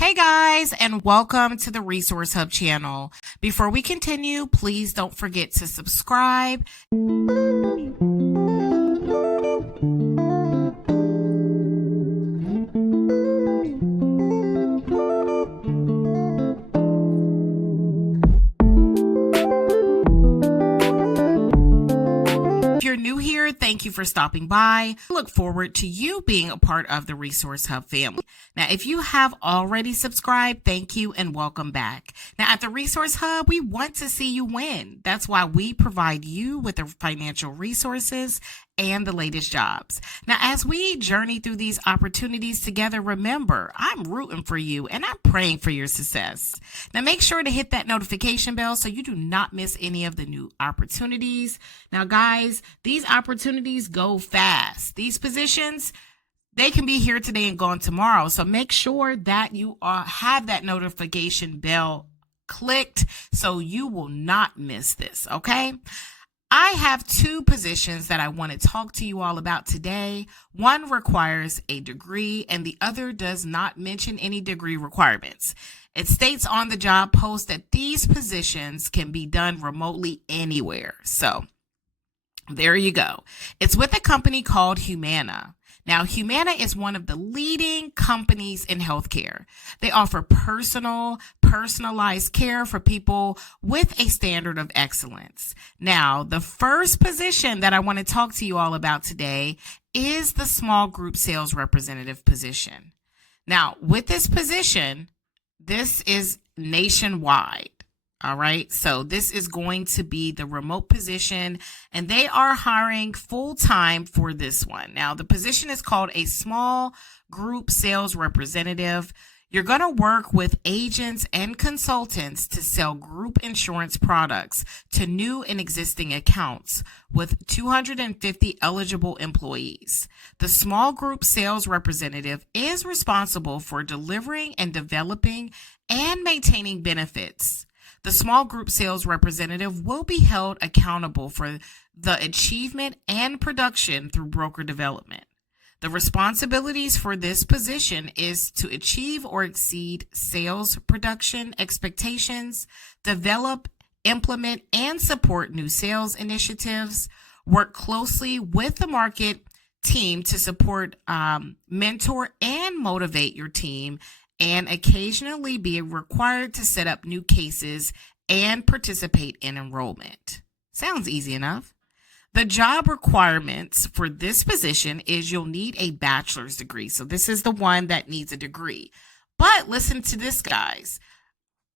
Hey guys, and welcome to the Resource Hub channel. Before we continue, please don't forget to subscribe. If you're new here, thank you for stopping by. I look forward to you being a part of the Resource Hub family. Now, if you have already subscribed, thank you and welcome back. Now, at the Resource Hub, we want to see you win. That's why we provide you with the financial resources and the latest jobs. Now, as we journey through these opportunities together, remember, I'm rooting for you and I'm praying for your success. Now, make sure to hit that notification bell so you do not miss any of the new opportunities. Now, guys, these opportunities go fast. These positions, they can be here today and gone tomorrow. So make sure that you have that notification bell clicked so you will not miss this, okay? I have two positions that I want to talk to you all about today. One requires a degree and the other does not mention any degree requirements. It states on the job post that these positions can be done remotely anywhere. So there you go. It's with a company called Humana. Now, Humana is one of the leading companies in healthcare. They offer personalized care for people with a standard of excellence. Now, the first position that I want to talk to you all about today is the small group sales representative position. Now, with this position, this is nationwide. All right. So this is going to be the remote position and they are hiring full time for this one. Now, the position is called a small group sales representative. You're going to work with agents and consultants to sell group insurance products to new and existing accounts with 250 eligible employees. The small group sales representative is responsible for delivering and developing and maintaining benefits. The small group sales representative will be held accountable for the achievement and production through broker development. The responsibilities for this position is to achieve or exceed sales production expectations, develop, implement, and support new sales initiatives, work closely with the market team to support, mentor, and motivate your team, and occasionally be required to set up new cases and participate in enrollment. Sounds easy enough. The job requirements for this position is you'll need a bachelor's degree. So this is the one that needs a degree. But listen to this, guys,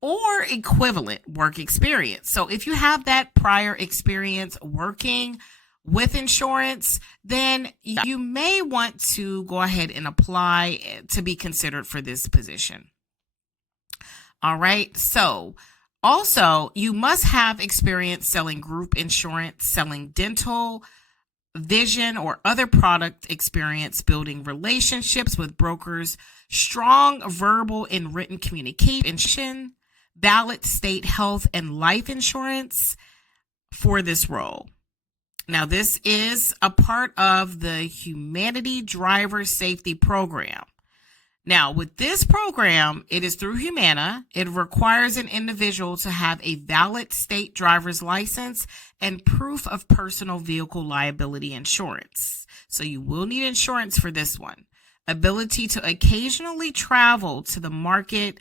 or equivalent work experience. So if you have that prior experience working with insurance, then you may want to go ahead and apply to be considered for this position. All right. So also, you must have experience selling group insurance, selling dental, vision, or other product experience, building relationships with brokers, strong verbal and written communication, valid state health and life insurance for this role. Now, this is a part of the Humanity Driver Safety Program. Now, with this program, it is through Humana. It requires an individual to have a valid state driver's license and proof of personal vehicle liability insurance. So you will need insurance for this one. Ability to occasionally travel to the market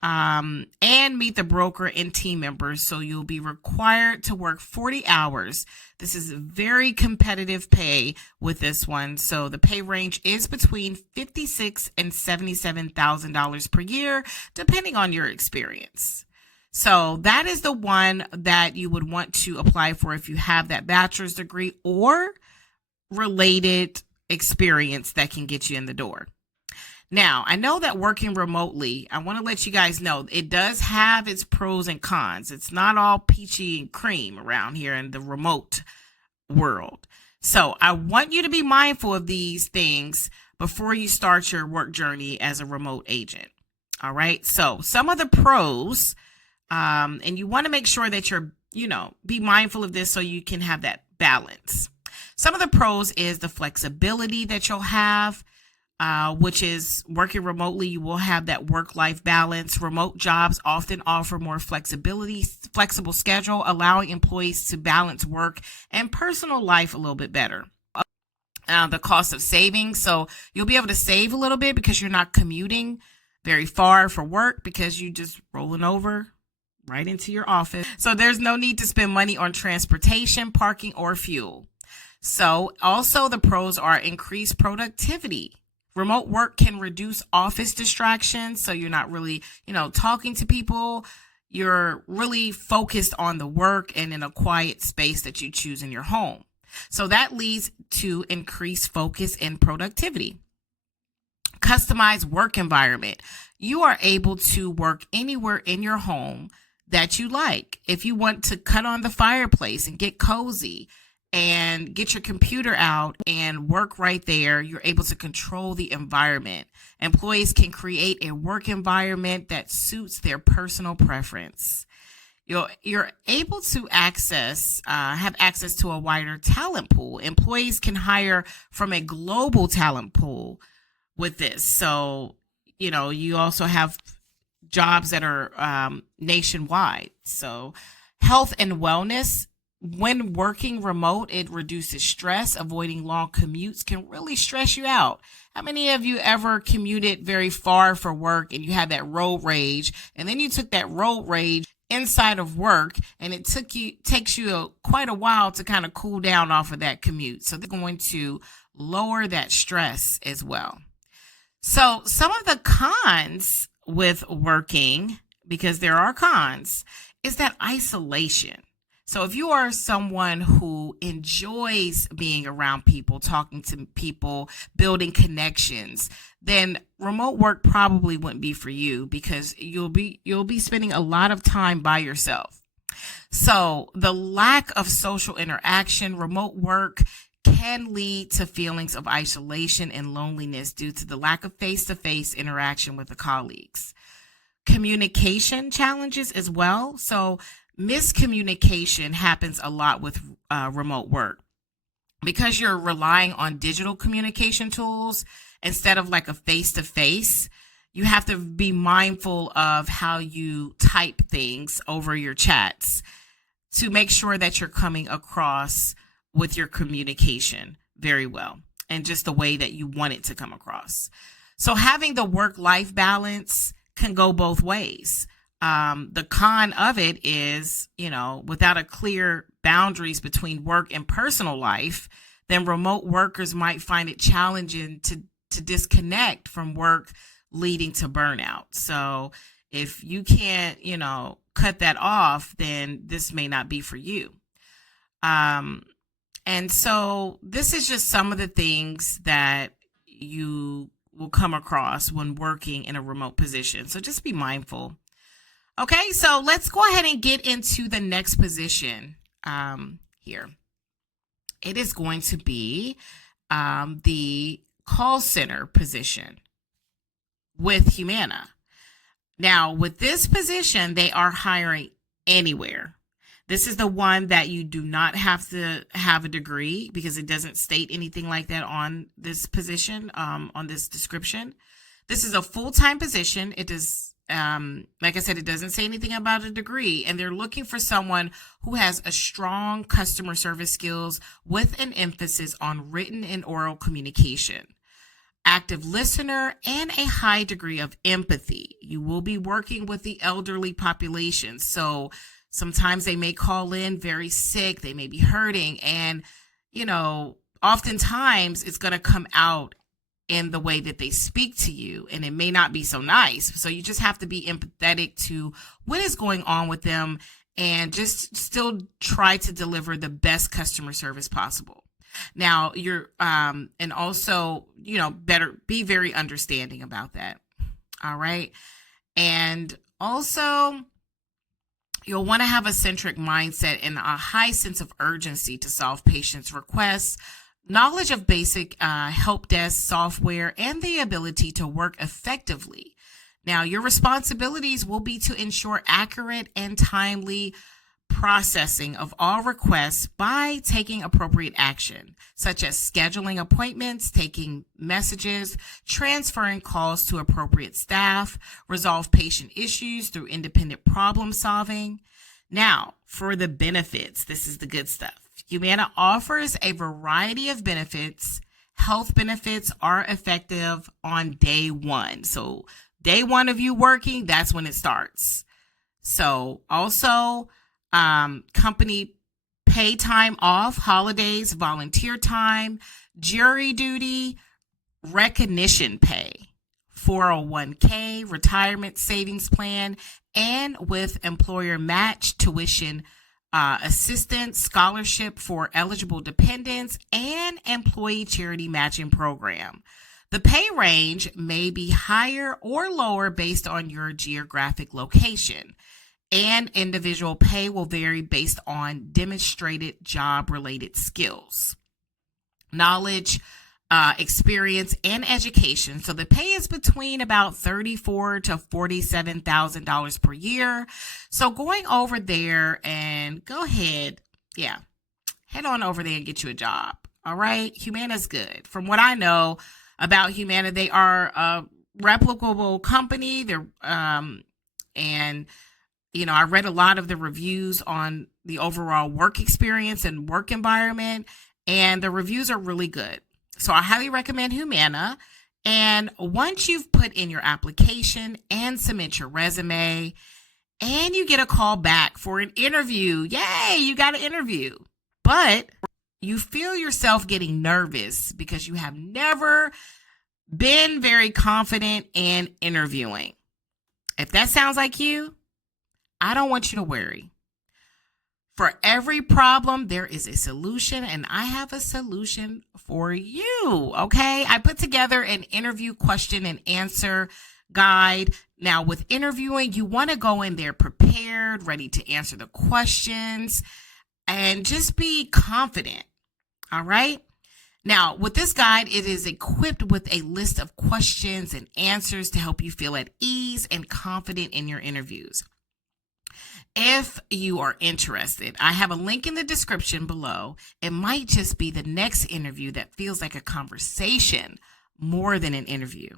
and meet the broker and team members. So you'll be required to work 40 hours. This is very competitive pay with this one. So the pay range is between $56,000 and $77,000 per year, depending on your experience. So that is the one that you would want to apply for if you have that bachelor's degree or related experience that can get you in the door. Now, I know that working remotely, I want to let you guys know it does have its pros and cons. It's not all peachy and cream around here in the remote world. So I want you to be mindful of these things before you start your work journey as a remote agent. All right. So some of the pros, and you want to make sure that be mindful of this so you can have that balance. Some of the pros is the flexibility that you'll have. which is working remotely. You will have that work-life balance. Remote jobs often offer more flexible schedule, allowing employees to balance work and personal life a little bit better. The cost of saving. So you'll be able to save a little bit because you're not commuting very far for work, because you just rolling over right into your office. So there's no need to spend money on transportation, parking, or fuel. So also the pros are increased productivity. Remote work can reduce office distractions. So you're not really, talking to people. You're really focused on the work and in a quiet space that you choose in your home. So that leads to increased focus and productivity. Customized work environment. You are able to work anywhere in your home that you like. If you want to cut on the fireplace and get cozy and get your computer out and work right there, you're able to control the environment. Employees can create a work environment that suits their personal preference. You're able to have access to a wider talent pool. Employees can hire from a global talent pool with this. So, you also have jobs that are nationwide. So health and wellness. When working remote, it reduces stress. Avoiding long commutes can really stress you out. How many of you ever commuted very far for work and you had that road rage, and then you took that road rage inside of work, and it takes you quite a while to kind of cool down off of that commute? So they're going to lower that stress as well. So some of the cons with working, because there are cons, is that isolation. So if you are someone who enjoys being around people, talking to people, building connections, then remote work probably wouldn't be for you, because you'll be spending a lot of time by yourself. So the lack of social interaction, remote work can lead to feelings of isolation and loneliness due to the lack of face-to-face interaction with the colleagues. Communication challenges as well. So miscommunication happens a lot with remote work, because you're relying on digital communication tools instead of like a face-to-face. You have to be mindful of how you type things over your chats to make sure that you're coming across with your communication very well, and just the way that you want it to come across. So having the work-life balance can go both ways. The con of it is, without a clear boundaries between work and personal life, then remote workers might find it challenging to disconnect from work, leading to burnout. So if you can't, cut that off, then this may not be for you. And so this is just some of the things that you will come across when working in a remote position. So just be mindful. Okay, so let's go ahead and get into the next position here. It is going to be the call center position with Humana. Now, with this position, they are hiring anywhere. This is the one that you do not have to have a degree, because it doesn't state anything like that on this position, on this description. This is a full-time position. It does, like I said, it doesn't say anything about a degree, and they're looking for someone who has a strong customer service skills with an emphasis on written and oral communication, active listener, and a high degree of empathy. You will be working with the elderly population. So sometimes they may call in very sick, they may be hurting, and, oftentimes it's going to come out in the way that they speak to you, and it may not be so nice. So you just have to be empathetic to what is going on with them, and just still try to deliver the best customer service possible. Now you're, and also, better be very understanding about that. All right. And also, you'll want to have a centric mindset and a high sense of urgency to solve patients' requests, knowledge of basic help desk software, and the ability to work effectively. Now, your responsibilities will be to ensure accurate and timely processing of all requests by taking appropriate action, such as scheduling appointments, taking messages, transferring calls to appropriate staff, resolve patient issues through independent problem solving. Now, for the benefits, this is the good stuff. Humana offers a variety of benefits. Health benefits are effective on day one. So day one of you working, that's when it starts. So also company pay time off, holidays, volunteer time, jury duty, recognition pay, 401k, retirement savings plan, and with employer match tuition assistance, scholarship for eligible dependents, and employee charity matching program. The pay range may be higher or lower based on your geographic location, and individual pay will vary based on demonstrated job-related skills, knowledge, experience, and education. So the pay is between about $34,000 to $47,000 per year. So going over there and go ahead, head on over there and get you a job. All right, Humana's good. From what I know about Humana, they are a reputable company. They're and I read a lot of the reviews on the overall work experience and work environment, and the reviews are really good. So I highly recommend Humana. And once you've put in your application and submit your resume, and you get a call back for an interview, yay, you got an interview. But you feel yourself getting nervous because you have never been very confident in interviewing. If that sounds like you, I don't want you to worry. For every problem, there is a solution, and I have a solution for you, okay? I put together an interview question and answer guide. Now, with interviewing, you want to go in there prepared, ready to answer the questions, and just be confident, all right? Now, with this guide, it is equipped with a list of questions and answers to help you feel at ease and confident in your interviews. If you are interested, I have a link in the description below. It might just be the next interview that feels like a conversation more than an interview.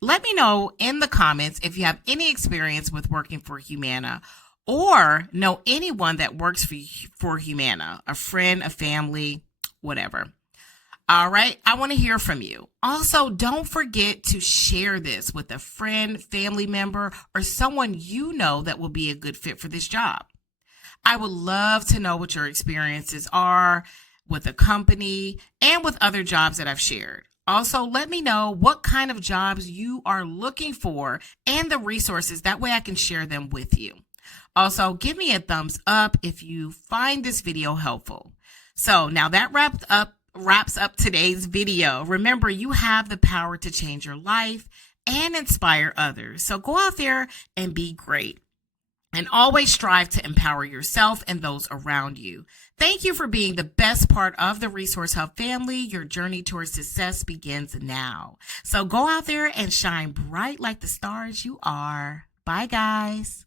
Let me know in the comments if you have any experience with working for Humana or know anyone that works for Humana, a friend, a family, whatever. All right, I want to hear from you. Also, don't forget to share this with a friend, family member, or someone you know that will be a good fit for this job. I would love to know what your experiences are with the company and with other jobs that I've shared. Also, let me know what kind of jobs you are looking for and the resources. That way I can share them with you. Also, give me a thumbs up if you find this video helpful. So now that wraps up today's video. Remember, you have the power to change your life and inspire others. So go out there and be great. And always strive to empower yourself and those around you. Thank you for being the best part of the Resource Hub family. Your journey towards success begins now. So go out there and shine bright like the stars you are. Bye, guys.